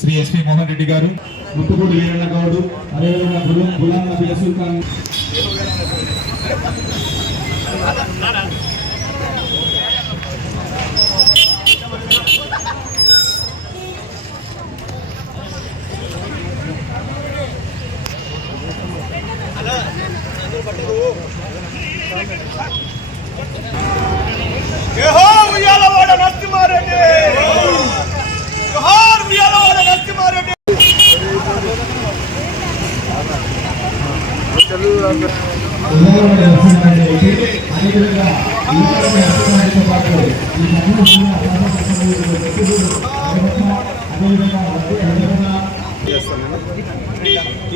Shri SP Mohan Reddy గారు, ముత్తుపూడి వీరన్న గౌడు, అదేవిధంగా గులాం నబీ రసూల్ ఖాన్,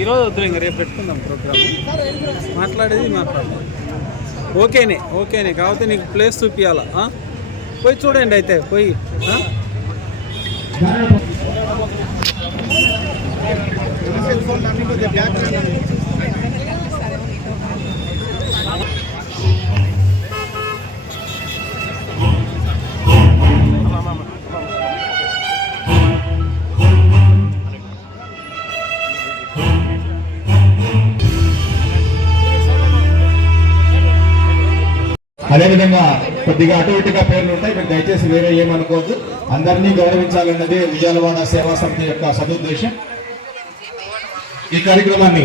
ఈరోజు వద్దు, ఇంకా రేపు పెట్టుకుందాం ప్రోగ్రామ్. మాట్లాడేది మాట్లాడదాం. ఓకేనే కాకపోతే నీకు ప్లేస్ చూపించాలా, పోయి చూడండి. అయితే పోయి అదేవిధంగా కొద్దిగా అటు ఇటుగా పేర్లు ఉంటాయి, మీరు దయచేసి వేరే ఏమనుకోవద్దు. అందరినీ గౌరవించాలన్నది ఉయ్యాలవాడ సేవా సమితి యొక్క సదుద్దేశం. ఈ కార్యక్రమాన్ని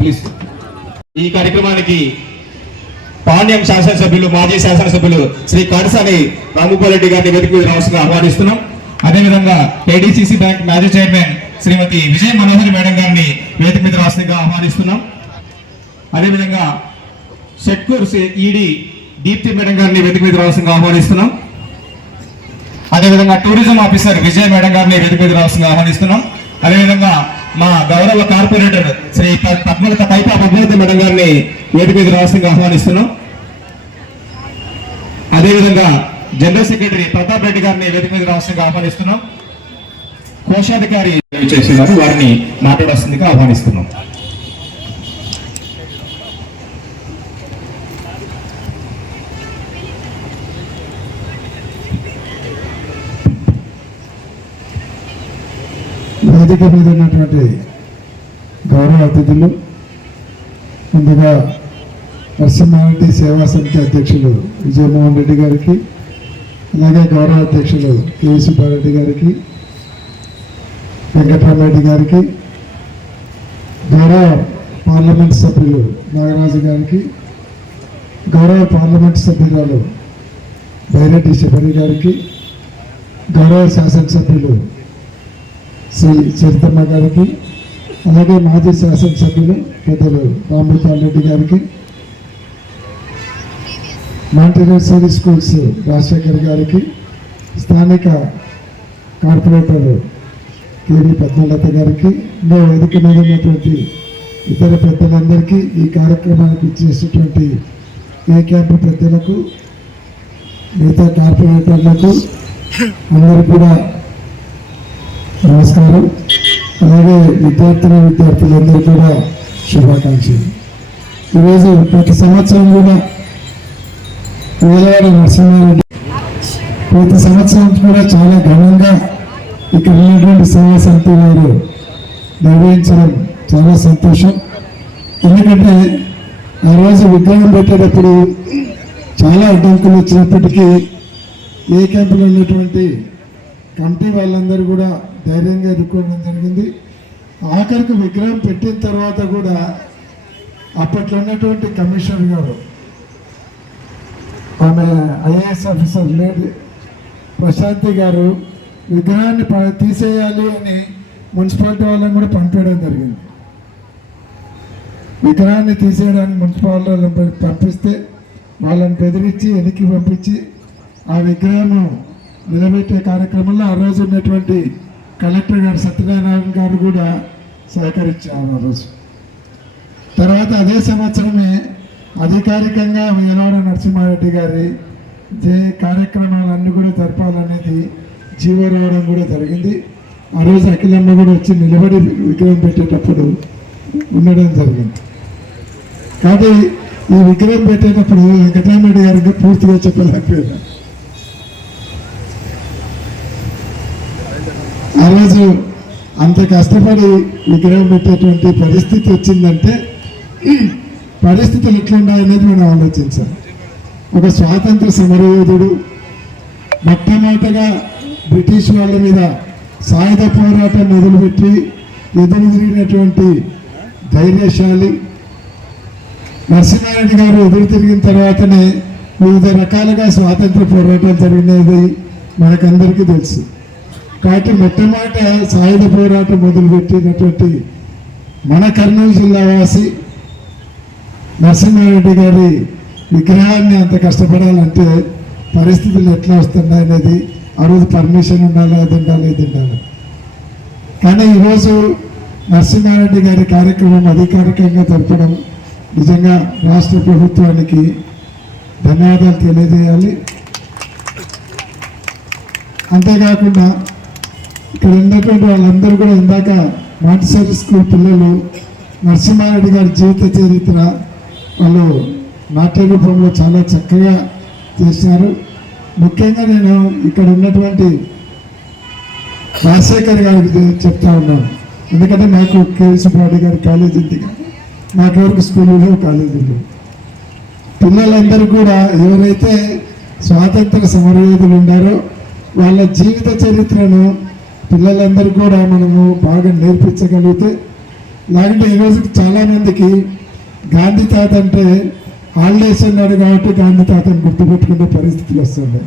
ప్లీజ్. ఈ కార్యక్రమానికి పాండ్యం శాసనసభ్యులు, మాజీ శాసనసభ్యులు శ్రీ కాడసాని రాముపారెడ్డి గారిని వేదిక మీద రావాల్సిందిగా ఆహ్వానిస్తున్నాం. అదేవిధంగా ఏడీసీసీ బ్యాంక్ మాజీ చైర్మన్ శ్రీమతి విజయ మనోహరి మేడం గారిని వేదిక మీద రావాల్సిందిగా ఆహ్వానిస్తున్నాం. అదేవిధంగా షెట్కూర్ ఈడీ దీప్తి మేడం గారిని వేదిక మీద రావాల్సిందిగా ఆహ్వానిస్తున్నాం. అదేవిధంగా టూరిజం ఆఫీసర్ విజయ మేడం గారిని వేదిక మీద రావాల్సిందిగా ఆహ్వానిస్తున్నాం. అదేవిధంగా మా గౌరవ కార్పొరేటర్ శ్రీ పద్మలత పద్మావతి మేడం గారిని వేదిక మీద రావాల్సిందిగా ఆహ్వానిస్తున్నాం. అదేవిధంగా జనరల్ సెక్రటరీ ప్రతాప్ రెడ్డి గారిని వేదిక మీద రావాల్సిందిగా ఆహ్వానిస్తున్నాం. కోశాధికారి చేస్తున్నారు, వారిని మాట్లాడాల్సిందిగా ఆహ్వానిస్తున్నాం. వేదిక మీద ఉన్నటువంటి గౌరవ అతిథులు, ముందుగా నరసింహారెడ్డి సేవా సమితి అధ్యక్షులు విజయమోహన్ రెడ్డి గారికి, అలాగే గౌరవ అధ్యక్షులు కేవీ సుబ్బారెడ్డి గారికి, వెంకటరామరెడ్డి గారికి, గౌరవ పార్లమెంట్ సభ్యులు నాగరాజు గారికి, గౌరవ పార్లమెంట్ సభ్యురాలు బైరెడ్డి శబరి గారికి, గౌరవ శాసనసభ్యులు శ్రీ చరితమ్మ గారికి, అలాగే మాజీ శాసనసభ్యులు పెద్దలు రామగోపాల్ రెడ్డి గారికి, మాంటినర్సరీ స్కూల్స్ రాజశేఖర్ గారికి, స్థానిక కార్పొరేటర్ కేవీ పద్మలత గారికి, ఇంకా వేదిక మీద ఉన్నటువంటి ఇతర పెద్దలందరికీ, ఈ కార్యక్రమానికి ఇచ్చేసినటువంటి ఏ క్యాంపు పెద్దలకు, మిగతా కార్పొరేటర్లకు అందరూ కూడా నమస్కారం. అలాగే విద్యార్థులందరూ కూడా శుభాకాంక్షలు. ఈరోజు ప్రతి సంవత్సరం కూడా వేలవాడ నరసింహారెడ్డి ప్రతి సంవత్సరం కూడా చాలా ఘనంగా ఇక్కడ ఉన్నటువంటి సేవా సమితి వారు నిర్వహించడం చాలా సంతోషం. ఎందుకంటే ఆ రోజు విగ్రహం పెట్టేటప్పుడు చాలా అడ్డంకులు వచ్చినప్పటికీ ఏ క్యాంపులో ఉన్నటువంటి కమిటీ వాళ్ళందరూ కూడా ధైర్యంగా ఎదుర్కోవడం జరిగింది. ఆఖరికి విగ్రహం పెట్టిన తర్వాత కూడా అప్పట్లో ఉన్నటువంటి కమిషనర్ గారు, ఆమె ఐఏఎస్ ఆఫీసర్ లేడీ ప్రశాంతి గారు, విగ్రహాన్ని తీసేయాలి అని మున్సిపాలిటీ వాళ్ళని కూడా పంపించడం జరిగింది. విగ్రహాన్ని తీసేయడానికి మున్సిపాలిటీ వాళ్ళని పంపిస్తే వాళ్ళని బెదిరించి వెనక్కి పంపించి ఆ విగ్రహం నిలబెట్టే కార్యక్రమంలో ఆ రోజు ఉన్నటువంటి కలెక్టర్ గారు సత్యనారాయణ గారు కూడా సహకరించారు ఆ రోజు. తర్వాత అదే సంవత్సరమే అధికారికంగా వేలవాడ నరసింహారెడ్డి గారి కార్యక్రమాలన్నీ కూడా జరపాలనేది జీవో రావడం కూడా జరిగింది. ఆ రోజు అఖిలమ్మ కూడా వచ్చి నిలబడి విగ్రహం పెట్టేటప్పుడు ఉండడం జరిగింది. కాబట్టి ఈ విగ్రహం పెట్టేటప్పుడు వెంకటరామరెడ్డి గారికి పూర్తిగా చెప్పలేకపోయారు. ఆ రోజు అంత కష్టపడి విగ్రహం పెట్టేటువంటి పరిస్థితి వచ్చిందంటే పరిస్థితులు ఎట్లున్నాయనేది మనం ఆలోచించాలి. ఒక స్వాతంత్ర సమరయోధుడు మొట్టమొదటగా బ్రిటిష్ వాళ్ళ మీద సాయుధ పోరాటం మొదలుపెట్టి ఎదురు తిరిగినటువంటి ధైర్యశాలి. నరసింహారెడ్డి గారు ఎదురు తిరిగిన తర్వాతనే వివిధ రకాలుగా స్వాతంత్ర పోరాటాలు జరిగినది మనకందరికీ తెలుసు. కాబట్టి మొట్టమొదట సాయుధ పోరాటం మొదలుపెట్టినటువంటి మన కర్నూలు జిల్లా వాసి నరసింహారెడ్డి గారి విగ్రహాన్ని అంత కష్టపడాలంటే పరిస్థితులు ఎట్లా వస్తున్నాయి అనేది ఆ రోజు పర్మిషన్ ఉండాలి, అది ఉండాలి, ఇది ఉండాలి. కానీ ఈరోజు నరసింహారెడ్డి గారి కార్యక్రమం అధికారికంగా జరపడం నిజంగా రాష్ట్ర ప్రభుత్వానికి ధన్యవాదాలు తెలియజేయాలి. అంతేకాకుండా ఇక్కడ ఉన్నటువంటి వాళ్ళందరూ కూడా ఇందాక మాంటిసరీ స్కూల్ పిల్లలు నరసింహారెడ్డి గారి జీవిత చరిత్ర వాళ్ళు నాట్య రూపంలో చాలా చక్కగా చేశారు. ముఖ్యంగా నేను ఇక్కడ ఉన్నటువంటి రాజశేఖర్ గారికి చెప్తా ఉన్నాను. ఎందుకంటే నాకు కేఎస్పాటి గారి కాలేజీ ఉంది, నాకెవరికి స్కూల్లో కాలేజీలో పిల్లలందరూ కూడా ఎవరైతే స్వాతంత్ర సమరయోధులు ఉన్నారో వాళ్ళ జీవిత చరిత్రను పిల్లలందరూ కూడా మనము బాగా నేర్పించగలిగితే, లేకుంటే ఈరోజు చాలామందికి గాంధీ తాత అంటే హాలిడేస్ అన్నాడు కాబట్టి గాంధీ తాతను గుర్తుపెట్టుకునే పరిస్థితులు వస్తున్నాయి.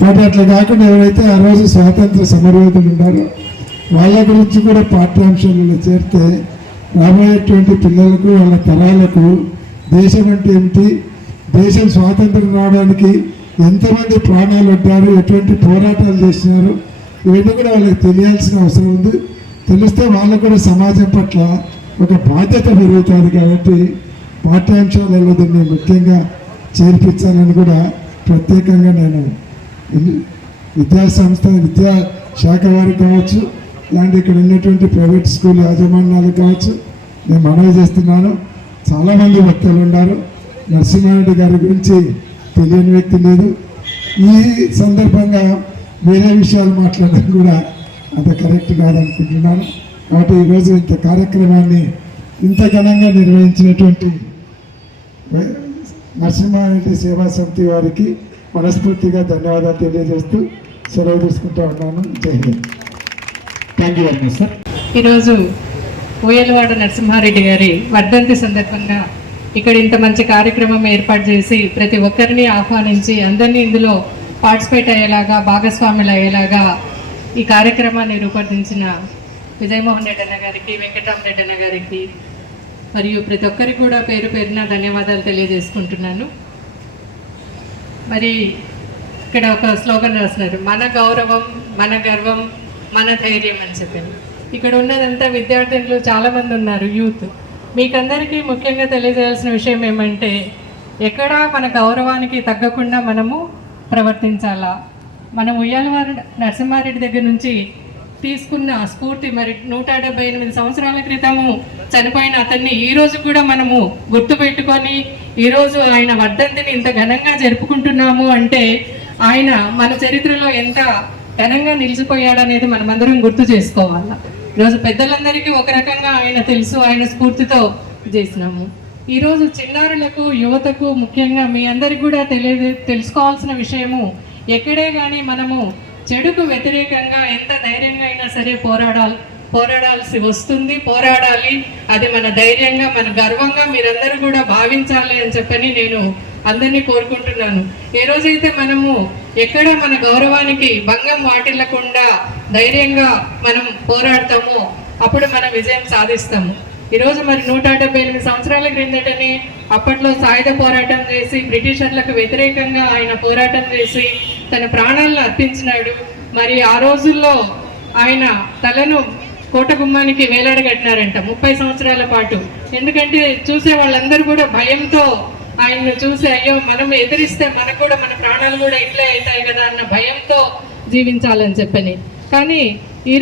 కాబట్టి అట్లా కాకుండా ఎవరైతే ఆ రోజు స్వాతంత్ర సమరయోధులు ఉన్నారో వాళ్ళ గురించి కూడా పాఠ్యాంశాలలో చేరితే రాబోయేటువంటి పిల్లలకు వాళ్ళ తరాలకు దేశం అంటే ఏమిటి, దేశం స్వాతంత్రం రావడానికి ఎంతమంది ప్రాణాలు పెట్టారు, ఎటువంటి పోరాటాలు చేసినారు, ఇవన్నీ కూడా వాళ్ళకి తెలియాల్సిన అవసరం ఉంది. తెలిస్తే వాళ్ళకు కూడా సమాజం పట్ల ఒక బాధ్యత పెరుగుతుంది. కాబట్టి పాఠ్యాంశాలలో దీన్ని ముఖ్యంగా చేర్పించాలని కూడా ప్రత్యేకంగా నేను విద్యా శాఖ వారికి కావచ్చు, ఇలాంటి ఇక్కడ ఉన్నటువంటి ప్రైవేట్ స్కూల్ యాజమాన్యాలకు కావచ్చు నేను మనవి చేస్తున్నాను. చాలామంది భక్తులు ఉన్నారు, నరసింహారెడ్డి గారి గురించి తెలియని వ్యక్తి లేదు. ఈ సందర్భంగా వేరే విషయాలు మాట్లాడడం కూడా అంత కరెక్ట్ కాదనుకుంటున్నాను. కాబట్టి ఈరోజు ఇంత కార్యక్రమాన్ని ఇంత ఘనంగా నిర్వహించినటువంటి నరసింహారెడ్డి సేవా సమితి వారికి మనస్ఫూర్తిగా ధన్యవాదాలు తెలియజేస్తూ సెలవు తీసుకుంటూ ఉన్నాను. జై Hind. Thank you very much sir. ఈరోజు ఊయలవాడ నరసింహారెడ్డి గారి వర్ధంతి సందర్భంగా ఇక్కడ ఇంత మంచి కార్యక్రమం ఏర్పాటు చేసి ప్రతి ఒక్కరిని ఆహ్వానించి అందరినీ ఇందులో పార్టిసిపేట్ అయ్యేలాగా, భాగస్వాములు అయ్యేలాగా ఈ కార్యక్రమాన్ని రూపొందించిన విజయమోహన్ రెడ్డి అన్న గారికి, వెంకటరామరెడ్డి అన్న గారికి మరియు ప్రతి ఒక్కరికి కూడా పేరు పేరున ధన్యవాదాలు తెలియజేసుకుంటున్నాను. మరి ఇక్కడ ఒక స్లోగన్ రాస్తున్నారు, మన గౌరవం, మన గర్వం, మన ధైర్యం అని చెప్పాను. ఇక్కడ ఉన్నదంతా విద్యార్థులు చాలామంది ఉన్నారు, యూత్. మీకందరికీ ముఖ్యంగా తెలియజేయాల్సిన విషయం ఏమంటే ఎక్కడా మన గౌరవానికి తగ్గకుండా మనము ప్రవర్తించాలా. మనం ఉయ్యాలవారి నరసింహారెడ్డి దగ్గర నుంచి తీసుకున్న స్ఫూర్తి, మరి 178 సంవత్సరాల క్రితము చనిపోయిన అతన్ని ఈరోజు కూడా మనము గుర్తుపెట్టుకొని ఈరోజు ఆయన వర్ధంతిని ఇంత ఘనంగా జరుపుకుంటున్నాము అంటే ఆయన మన చరిత్రలో ఎంత ఘనంగా నిలిచిపోయాడనేది మనమందరం గుర్తు చేసుకోవాలి. ఈరోజు పెద్దలందరికీ ఒక రకంగా ఆయన తెలుసు, ఆయన స్ఫూర్తితో చేసినాము. ఈరోజు చిన్నారులకు, యువతకు, ముఖ్యంగా మీ అందరికి కూడా తెలుసుకోవాల్సిన విషయము, ఎక్కడే కానీ మనము చెడుకు వ్యతిరేకంగా ఎంత ధైర్యంగా అయినా సరే పోరాడాల్సి వస్తుంది, పోరాడాలి. అది మన ధైర్యంగా, మన గర్వంగా మీరందరూ కూడా భావించాలి అని చెప్పని నేను అందరినీ కోరుకుంటున్నాను. ఏ రోజైతే మనము ఎక్కడ మన గౌరవానికి భంగం వాటిల్లకుండా ధైర్యంగా మనం పోరాడతామో అప్పుడు మనం విజయం సాధిస్తాము. ఈరోజు మరి 178 సంవత్సరాల క్రిందటని అప్పట్లో సాయుధ పోరాటం చేసి బ్రిటిషర్లకు వ్యతిరేకంగా ఆయన పోరాటం చేసి తన ప్రాణాలను అర్పించినాడు. మరి ఆ రోజుల్లో ఆయన తలను కోట గుమ్మానికి వేలాడగట్టినారంట 30 సంవత్సరాల పాటు. ఎందుకంటే చూసే వాళ్ళందరూ కూడా భయంతో ఆయన్ను చూసి, అయ్యో మనం ఎదిరిస్తే మనకు కూడా మన ప్రాణాలు కూడా ఇట్లే అవుతాయి కదా అన్న భయంతో జీవించాలని చెప్పని. కానీ ఈ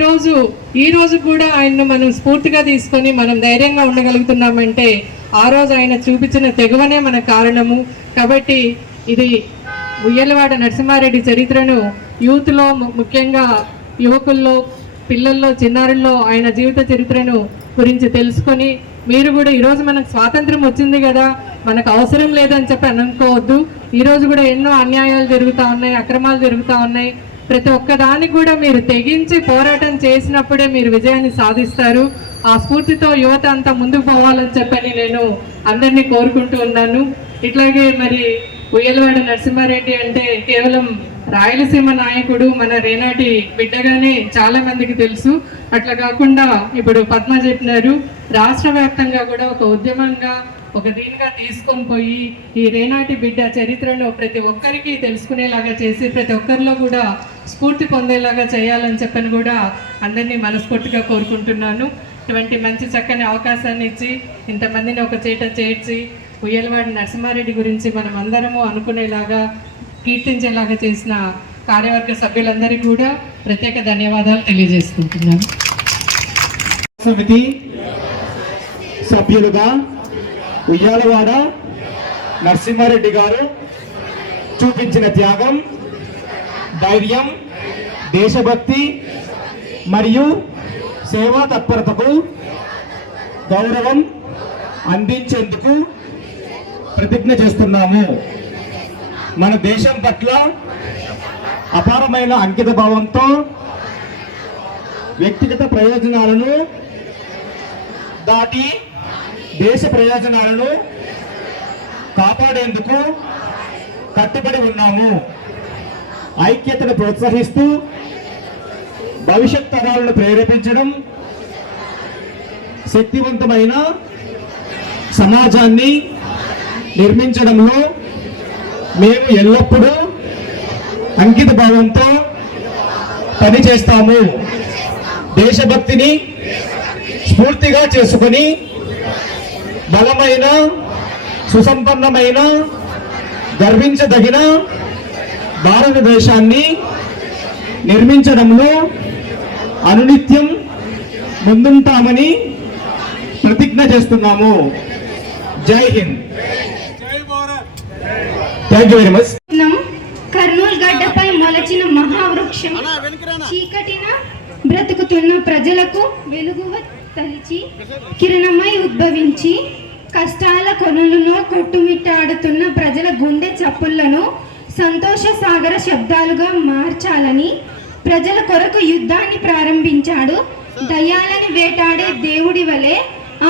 రోజు కూడా ఆయన్ను మనం స్ఫూర్తిగా తీసుకొని మనం ధైర్యంగా ఉండగలుగుతున్నామంటే ఆ రోజు ఆయన చూపించిన తెగువనే మన కారణము. కాబట్టి ఇది ఉయ్యలవాడ నరసింహారెడ్డి చరిత్రను యూత్లో, ముఖ్యంగా యువకుల్లో, పిల్లల్లో, చిన్నారుల్లో ఆయన జీవిత చరిత్రను గురించి తెలుసుకొని మీరు కూడా ఈరోజు మనకు స్వాతంత్రం వచ్చింది కదా, మనకు అవసరం లేదని చెప్పి అనుకోవద్దు. ఈరోజు కూడా ఎన్నో అన్యాయాలు జరుగుతూ ఉన్నాయి, అక్రమాలు జరుగుతూ ఉన్నాయి. ప్రతి ఒక్కదానికి కూడా మీరు తెగించి పోరాటం చేసినప్పుడే మీరు విజయాన్ని సాధిస్తారు. ఆ స్ఫూర్తితో యువత అంతా ముందుకు పోవాలని చెప్పని నేను అందరినీ కోరుకుంటూ ఉన్నాను. ఇట్లాగే మరి ఉయ్యలవాడ నరసింహారెడ్డి అంటే కేవలం రాయలసీమ నాయకుడు, మన రేనాటి బిడ్డగానే చాలా మందికి తెలుసు. అట్లా కాకుండా ఇప్పుడు పద్మ చెప్పినారు, రాష్ట్ర వ్యాప్తంగా కూడా ఒక ఉద్యమంగా, ఒక దీనిగా తీసుకొని పోయి ఈ రేనాటి బిడ్డ చరిత్రను ప్రతి ఒక్కరికి తెలుసుకునేలాగా చేసి ప్రతి ఒక్కరిలో కూడా స్ఫూర్తి పొందేలాగా చేయాలని చెప్పని కూడా అందరినీ మనస్ఫూర్తిగా కోరుకుంటున్నాను. ఇటువంటి మంచి చక్కని అవకాశాన్ని ఇచ్చి ఇంతమందిని ఒక చేట చేర్చి ఉయ్యలవాడ నరసింహారెడ్డి గురించి మనం అందరము అనుకునేలాగా, కీర్తించేలాగా చేసిన కార్యవర్గ సభ్యులందరికీ కూడా ప్రత్యేక ధన్యవాదాలు తెలియజేసుకుంటున్నాను. సమితి సభ్యులుగా ఉయ్యాలవాడ నరసింహారెడ్డి గారు చూపించిన త్యాగం, ధైర్యం, దేశభక్తి మరియు సేవా తత్పరతకు గౌరవం అందించేందుకు ప్రతిజ్ఞ చేస్తున్నాము. మన దేశం పట్ల అపారమైన అంకిత భావంతో వ్యక్తిగత ప్రయోజనాలను దాటి దేశ ప్రయోజనాలను కాపాడేందుకు కట్టుబడి ఉన్నాము. ఐక్యతను ప్రోత్సహిస్తూ భవిష్యత్ తరాలను ప్రేరేపించడం, శక్తివంతమైన సమాజాన్ని నిర్మించడంలో మేము ఎల్లప్పుడూ అంకిత భావంతో పనిచేస్తాము. దేశభక్తిని స్ఫూర్తిగా చేసుకొని బలమైన, సుసంపన్నమైన, గర్వించదగిన భారతదేశాన్ని నిర్మించడంలో అనునిత్యం ముందుంటామని ప్రతిజ్ఞ చేస్తున్నాము. జై Hind. Thank you very much. Kurnool గడ్డపై మొలచిన మహావృక్షం చీకటిన బ్రతుకుతున్న ప్రజలకు వెలుగువ తలిచి కిరణమై ఉద్భవించి కష్టాల కొనులను కొట్టుమిట్టాడుతున్న ప్రజల గుండె చప్పుళ్లను సంతోష సాగర శబ్దాలుగా మార్చాలని ప్రజల కొరకు యుద్ధాన్ని ప్రారంభించాడు. దయ్యాలని వేటాడే దేవుడి వలె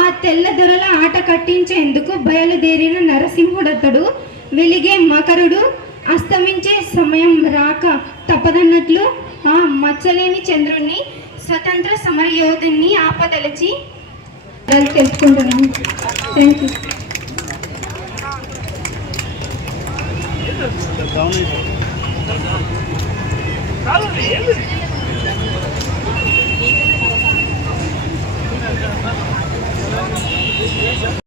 ఆ తెల్ల దొరల ఆట కట్టించేందుకు బయలుదేరిన నరసింహుడతడు. వెలిగే మకరుడు అస్తమించే సమయం రాక తప్పదన్నట్లు ఆ మచ్చలేని చంద్రుణ్ణి స్వతంత్ర సమరయోధుని ఆపదలచి తెలుసుకుంటున్నాను. Thank you.